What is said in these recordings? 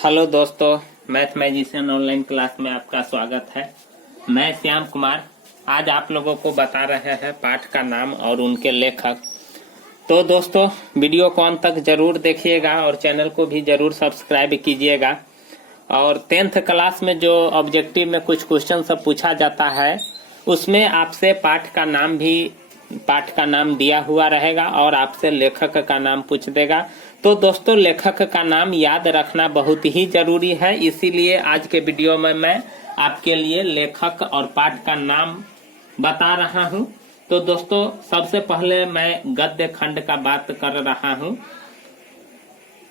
Hello दोस्तों, math magician online class में आपका स्वागत है। मैं श्याम कुमार आज आप लोगों को बता रहे हैं पाठ का नाम और उनके लेखक। तो दोस्तों, वीडियो को अंत तक जरूर देखिएगा और चैनल को भी जरूर सब्सक्राइब कीजिएगा। और 10th क्लास में जो ऑब्जेक्टिव में कुछ क्वेश्चन सब पूछा जाता है उसमें आपसे पाठ का नाम दिया हुआ रहेगा और आपसे लेखक का नाम पूछ देगा। तो दोस्तों, लेखक का नाम याद रखना बहुत ही जरूरी है, इसीलिए आज के वीडियो में मैं आपके लिए लेखक और पाठ का नाम बता रहा हूं। तो दोस्तों, सबसे पहले मैं गद्य खंड का बात कर रहा हूं।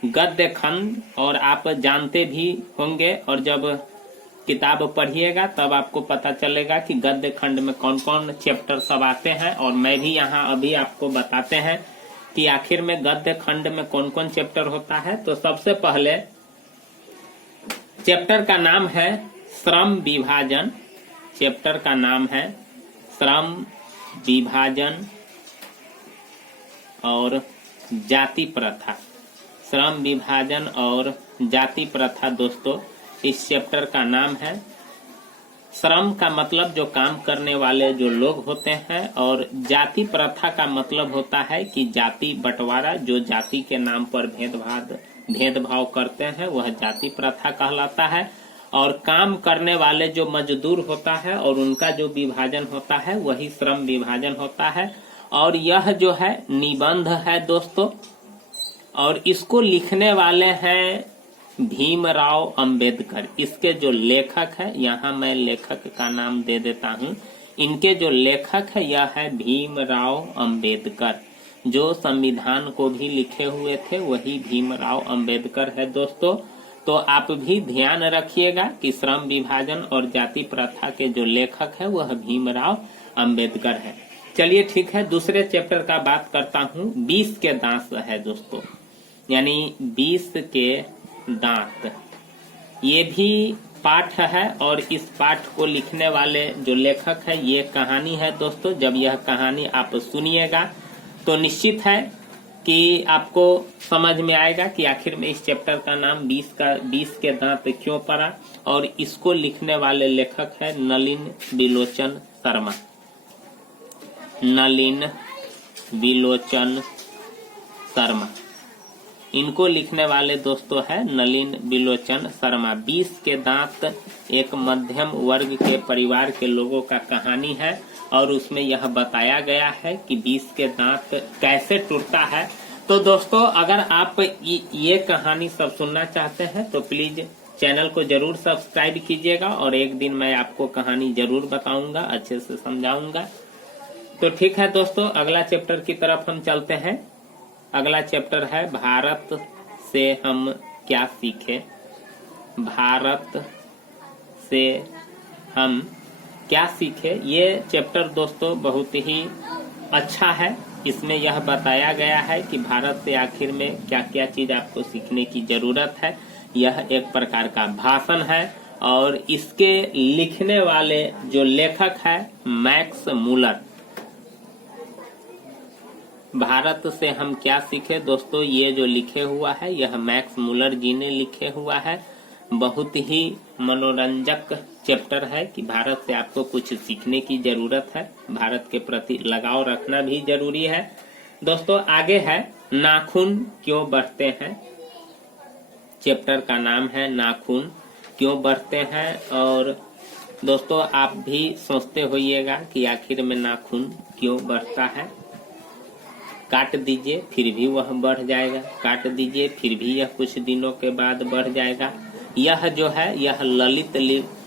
गद्य खंड और आप जानते भी होंगे और जब किताब पढ़िएगा तब आपको पता चलेगा कि गद्य खंड में कौन कौन चैप्टर सब आते हैं। और मैं भी यहाँ अभी आपको बताते हैं कि आखिर में गद्य खंड में कौन कौन चैप्टर होता है। तो सबसे पहले चैप्टर का नाम है श्रम विभाजन। चैप्टर का नाम है श्रम विभाजन और जाति प्रथा। श्रम विभाजन और जाति प्रथा दोस्तों इस चैप्टर का नाम है। श्रम का मतलब जो काम करने वाले जो लोग होते हैं और जाति प्रथा का मतलब होता है कि जाति बंटवारा, जो जाति के नाम पर भेदभाव करते हैं वह जाति प्रथा कहलाता है। और काम करने वाले जो मजदूर होता है और उनका जो विभाजन होता है वही श्रम विभाजन होता है। और यह जो है निबंध है दोस्तों, और इसको लिखने वाले हैं भीमराव अंबेडकर। इसके जो लेखक है, यहाँ मैं लेखक का नाम दे देता हूँ। इनके जो लेखक है यह है भीमराव अंबेडकर। जो संविधान को भी लिखे हुए थे वही भीमराव अंबेडकर है दोस्तों। तो आप भी ध्यान रखिएगा कि श्रम विभाजन और जाति प्रथा के जो लेखक है वह भीमराव अंबेडकर है। चलिए ठीक है, दूसरे चैप्टर का बात करता हूँ। 20 के दांत है दोस्तों, यानी 20 के दांत। ये भी पाठ है और इस पाठ को लिखने वाले जो लेखक है ये कहानी है दोस्तों। जब यह कहानी आप सुनिएगा तो निश्चित है कि आपको समझ में आएगा कि आखिर में इस चैप्टर का नाम 20 के दांत क्यों पड़ा। और इसको लिखने वाले लेखक है नलिन बिलोचन शर्मा। नलिन बिलोचन शर्मा, इनको लिखने वाले दोस्तों है नलिन बिलोचन शर्मा। 20 के दांत एक मध्यम वर्ग के परिवार के लोगों का कहानी है और उसमें यह बताया गया है कि 20 के दांत कैसे टूटता है। तो दोस्तों, अगर आप ये कहानी सब सुनना चाहते हैं तो प्लीज चैनल को जरूर सब्सक्राइब कीजिएगा और एक दिन मैं आपको कहानी जरूर बताऊंगा, अच्छे से समझाऊंगा। तो ठीक है दोस्तों, अगला चैप्टर की तरफ हम चलते हैं। अगला चैप्टर है भारत से हम क्या सीखे। भारत से हम क्या सीखे, ये चैप्टर दोस्तों बहुत ही अच्छा है। इसमें यह बताया गया है कि भारत से आखिर में क्या क्या चीज आपको सीखने की जरूरत है। यह एक प्रकार का भाषण है और इसके लिखने वाले जो लेखक है मैक्स मूलर। भारत से हम क्या सीखे दोस्तों, ये जो लिखे हुआ है यह मैक्स मूलर जी ने लिखे हुआ है। बहुत ही मनोरंजक चैप्टर है कि भारत से आपको कुछ सीखने की जरूरत है। भारत के प्रति लगाव रखना भी जरूरी है दोस्तों। आगे है नाखून क्यों बढ़ते हैं। चैप्टर का नाम है नाखून क्यों बढ़ते हैं। और दोस्तों, आप भी सोचते होइएगा कि आखिर में नाखून क्यों बढ़ता है। काट दीजिए फिर भी वह बढ़ जाएगा, काट दीजिए फिर भी यह कुछ दिनों के बाद बढ़ जाएगा। यह जो है यह ललित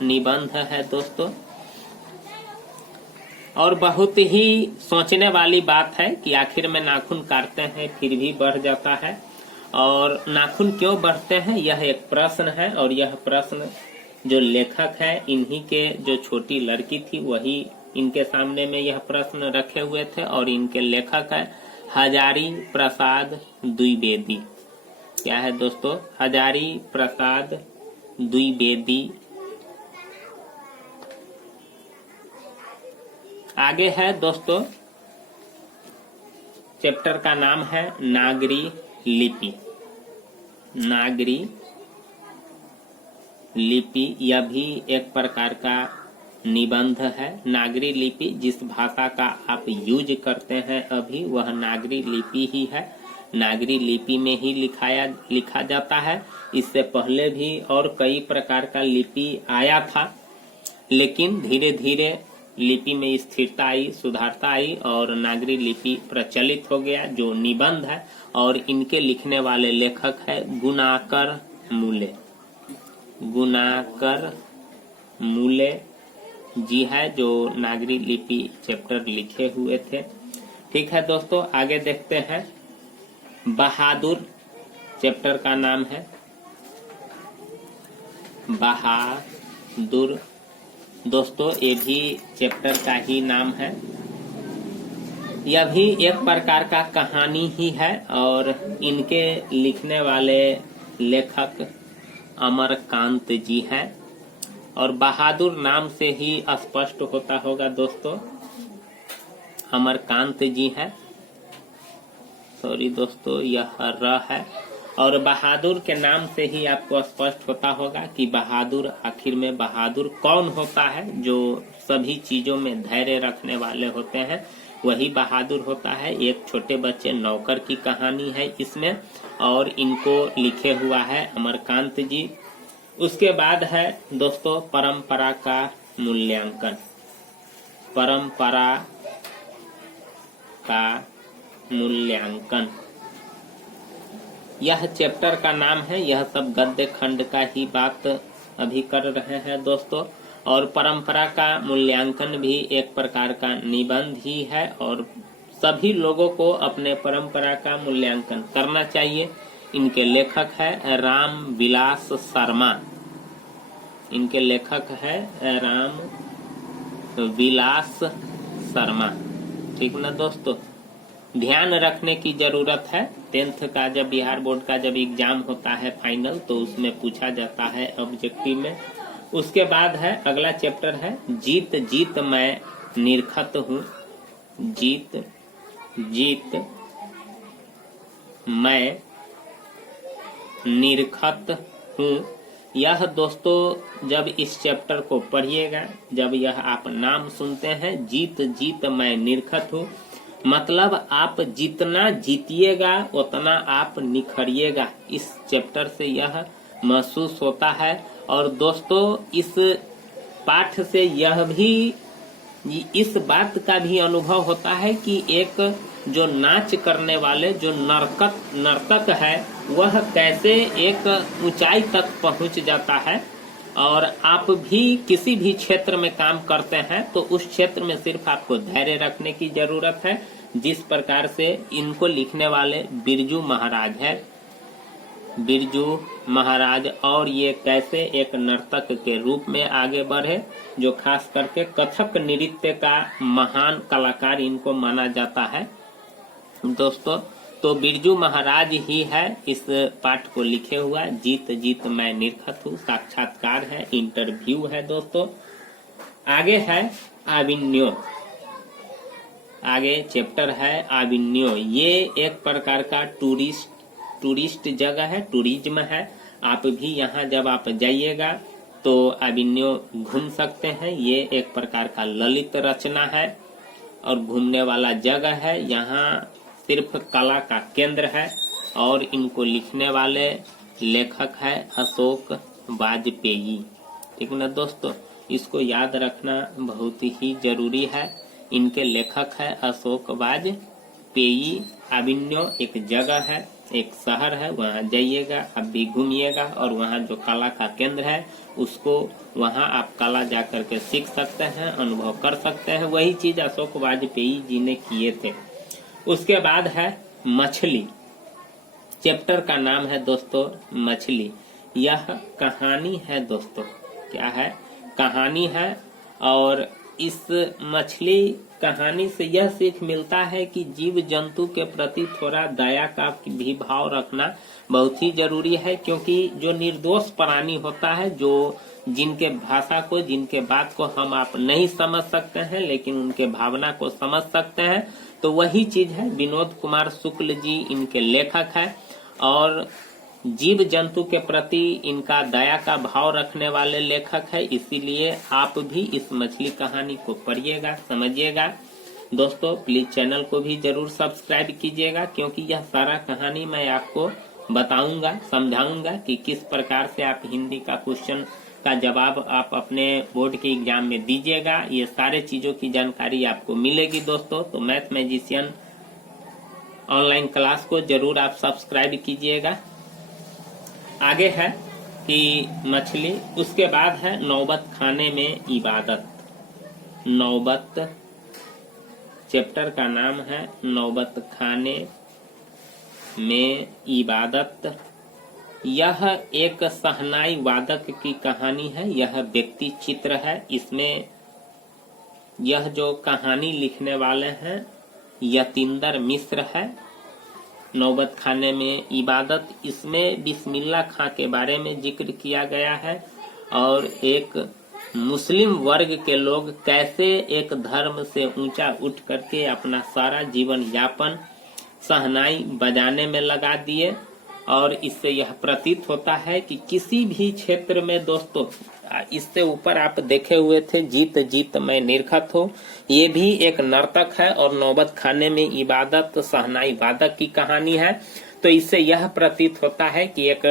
निबंध है दोस्तों। और बहुत ही सोचने वाली बात है कि आखिर में नाखून काटते हैं फिर भी बढ़ जाता है। और नाखून क्यों बढ़ते हैं यह एक प्रश्न है। और यह प्रश्न जो लेखक है इन्हीं के जो छोटी लड़की थी वही इनके सामने में यह प्रश्न रखे हुए थे। और इनके लेखक है हजारी प्रसाद द्विवेदी। क्या है दोस्तों, हजारी प्रसाद द्विवेदी। आगे है दोस्तों, चैप्टर का नाम है नागरी लिपि। नागरी लिपि यह भी एक प्रकार का निबंध है। नागरी लिपि जिस भाषा का आप यूज करते हैं अभी वह नागरी लिपि ही है। नागरी लिपि में ही लिखा जाता है। इससे पहले भी और कई प्रकार का लिपि आया था, लेकिन धीरे धीरे लिपि में स्थिरता आई, सुधारता आई और नागरी लिपि प्रचलित हो गया जो निबंध है। और इनके लिखने वाले लेखक है गुणाकर मूले। गुणाकर मूले जी है जो नागरी लिपि चैप्टर लिखे हुए थे। ठीक है दोस्तों, आगे देखते हैं। बहादुर चैप्टर का नाम है। बहादुर दोस्तों ये भी चैप्टर का ही नाम है। यह भी एक प्रकार का कहानी ही है और इनके लिखने वाले लेखक अमरकांत जी हैं। और बहादुर नाम से ही स्पष्ट होता होगा दोस्तों, अमरकांत जी है। सॉरी दोस्तों, यह र है। और बहादुर के नाम से ही आपको स्पष्ट होता होगा कि बहादुर आखिर में बहादुर कौन होता है। जो सभी चीजों में धैर्य रखने वाले होते हैं वही बहादुर होता है। एक छोटे बच्चे नौकर की कहानी है इसमें और इनको लिखे हुआ है अमरकांत जी। उसके बाद है दोस्तों परंपरा का मूल्यांकन। परंपरा का मूल्यांकन यह चैप्टर का नाम है। यह सब गद्य खंड का ही बात अभी कर रहे हैं दोस्तों। और परंपरा का मूल्यांकन भी एक प्रकार का निबंध ही है और सभी लोगों को अपने परंपरा का मूल्यांकन करना चाहिए। इनके लेखक है राम विलास शर्मा। इनके लेखक है राम विलास शर्मा। ठीक ना दोस्तों, ध्यान रखने की जरूरत है। 10th का जब बिहार बोर्ड का जब एग्जाम होता है फाइनल तो उसमें पूछा जाता है ऑब्जेक्टिव में। उसके बाद है अगला चैप्टर है जीत जीत मैं निरखत हूँ। जीत जीत मैं निरखत हूँ। यह दोस्तों जब इस चैप्टर को पढ़िएगा, जब यह आप नाम सुनते हैं जीत जीत मैं निरखत हूँ, मतलब आप जितना जीतिएगा उतना आप निखरिएगा। इस चैप्टर से यह महसूस होता है। और दोस्तों इस पाठ से यह भी इस बात का भी अनुभव होता है कि एक जो नाच करने वाले जो नर्तक है वह कैसे एक ऊंचाई तक पहुंच जाता है। और आप भी किसी भी क्षेत्र में काम करते हैं तो उस क्षेत्र में सिर्फ आपको धैर्य रखने की जरूरत है। जिस प्रकार से इनको लिखने वाले बिरजू महाराज है, बिरजू महाराज, और ये कैसे एक नर्तक के रूप में आगे बढ़े, जो खास करके कथक नृत्य का महान कलाकार इनको माना जाता है दोस्तों। तो बिरजू महाराज ही है इस पाठ को लिखे हुआ। जीत जीत मैं निरखत हूँ साक्षात्कार है, इंटरव्यू है दोस्तों। आगे है आविन्यो। आगे चैप्टर है आविन्यो। ये एक प्रकार का टूरिस्ट जगह है, टूरिज्म है। आप भी यहाँ जब आप जाइएगा तो आविन्यो घूम सकते हैं। ये एक प्रकार का ललित रचना है और घूमने वाला जगह है। यहाँ सिर्फ कला का केंद्र है। और इनको लिखने वाले लेखक है अशोक वाजपेयी। ठीक ना दोस्तों, इसको याद रखना बहुत ही जरूरी है। इनके लेखक है अशोक वाजपेयी। आविन्यो एक जगह है, एक शहर है, वहाँ जाइएगा, आप भी घूमिएगा और वहाँ जो कला का केंद्र है उसको वहाँ आप कला जा करके सीख सकते हैं, अनुभव कर सकते हैं। वही चीज अशोक वाजपेयी जी ने किए थे। उसके बाद है मछली। चैप्टर का नाम है दोस्तों मछली। यह कहानी है दोस्तों, क्या है, कहानी है। और इस मछली कहानी से यह सीख मिलता है कि जीव जंतु के प्रति थोड़ा दया का भी भाव रखना बहुत ही जरूरी है। क्योंकि जो निर्दोष प्राणी होता है, जो जिनके भाषा को, जिनके बात को हम आप नहीं समझ सकते हैं लेकिन उनके भावना को समझ सकते हैं, तो वही चीज है। विनोद कुमार शुक्ल जी इनके लेखक है। और जीव जंतु के प्रति इनका दया का भाव रखने वाले लेखक है, इसीलिए आप भी इस मछली कहानी को पढ़िएगा, समझिएगा। दोस्तों प्लीज चैनल को भी जरूर सब्सक्राइब कीजिएगा, क्योंकि यह सारा कहानी मैं आपको बताऊंगा, समझाऊंगा कि किस प्रकार से आप हिंदी का क्वेश्चन का जवाब आप अपने बोर्ड के एग्जाम में दीजिएगा। ये सारे चीजों की जानकारी आपको मिलेगी दोस्तों। तो मैथ मैजिशियन ऑनलाइन क्लास को जरूर आप सब्सक्राइब कीजिएगा। आगे है कि मछली, उसके बाद है नौबत खाने में इबादत। नौबत चैप्टर का नाम है नौबत खाने में इबादत। यह एक शहनाई वादक की कहानी है, यह व्यक्ति चित्र है। इसमें यह जो कहानी लिखने वाले हैं यतींदर मिश्र है। नौबत खाने में इबादत, इसमें बिस्मिल्लाह खां के बारे में जिक्र किया गया है और एक मुस्लिम वर्ग के लोग कैसे एक धर्म से ऊंचा उठ करके अपना सारा जीवन यापन शहनाई बजाने में लगा दिए। और इससे यह प्रतीत होता है कि किसी भी क्षेत्र में दोस्तों, इससे ऊपर आप देखे हुए थे जीत जीत मैं निरखत हूँ, ये भी एक नर्तक है और नौबत खाने में इबादत शहनाई वादक की कहानी है। तो इससे यह प्रतीत होता है कि एक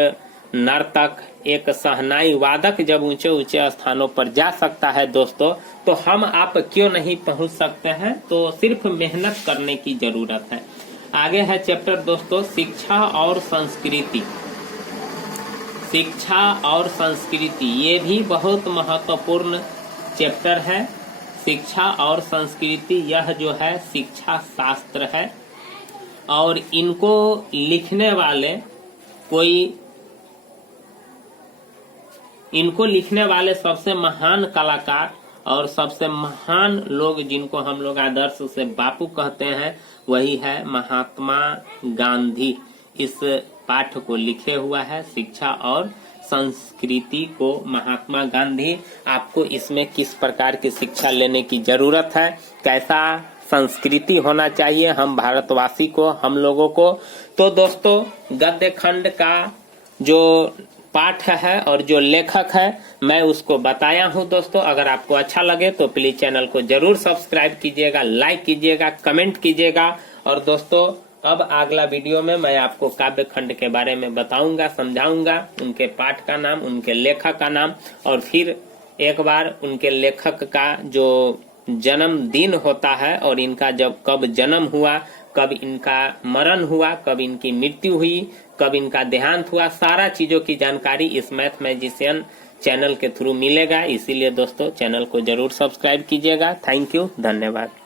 नर्तक, एक शहनाई वादक जब ऊंचे ऊंचे स्थानों पर जा सकता है दोस्तों, तो हम आप क्यों नहीं पहुंच सकते हैं। तो सिर्फ मेहनत करने की जरूरत है। आगे है चैप्टर दोस्तों शिक्षा और संस्कृति। शिक्षा और संस्कृति ये भी बहुत महत्वपूर्ण चैप्टर है। शिक्षा और संस्कृति यह जो है शिक्षा शास्त्र है और इनको लिखने वाले सबसे महान कलाकार और सबसे महान लोग जिनको हम लोग आदर्श से बापू कहते हैं, वही है महात्मा गांधी। इस पाठ को लिखे हुआ है शिक्षा और संस्कृति को महात्मा गांधी। आपको इसमें किस प्रकार की शिक्षा लेने की जरूरत है, कैसा संस्कृति होना चाहिए हम भारतवासी को, हम लोगों को। तो दोस्तों गद्य खंड का जो पाठ है और जो लेखक है मैं उसको बताया हूं दोस्तों। अगर आपको अच्छा लगे तो प्लीज चैनल को जरूर सब्सक्राइब कीजिएगा, लाइक कीजिएगा, कमेंट कीजिएगा। और दोस्तों अब अगला वीडियो में मैं आपको काव्य खंड के बारे में बताऊंगा, समझाऊंगा, उनके पाठ का नाम, उनके लेखक का नाम, और फिर एक बार उनके लेखक का जो जन्मदिन होता है और इनका जब कब जन्म हुआ, कब इनका मरण हुआ, कब इनकी मृत्यु हुई, कब इनका देहांत हुआ, सारा चीजों की जानकारी इस मैथ मैजिशियन चैनल के थ्रू मिलेगा। इसीलिए दोस्तों चैनल को जरूर सब्सक्राइब कीजिएगा। थैंक यू, धन्यवाद।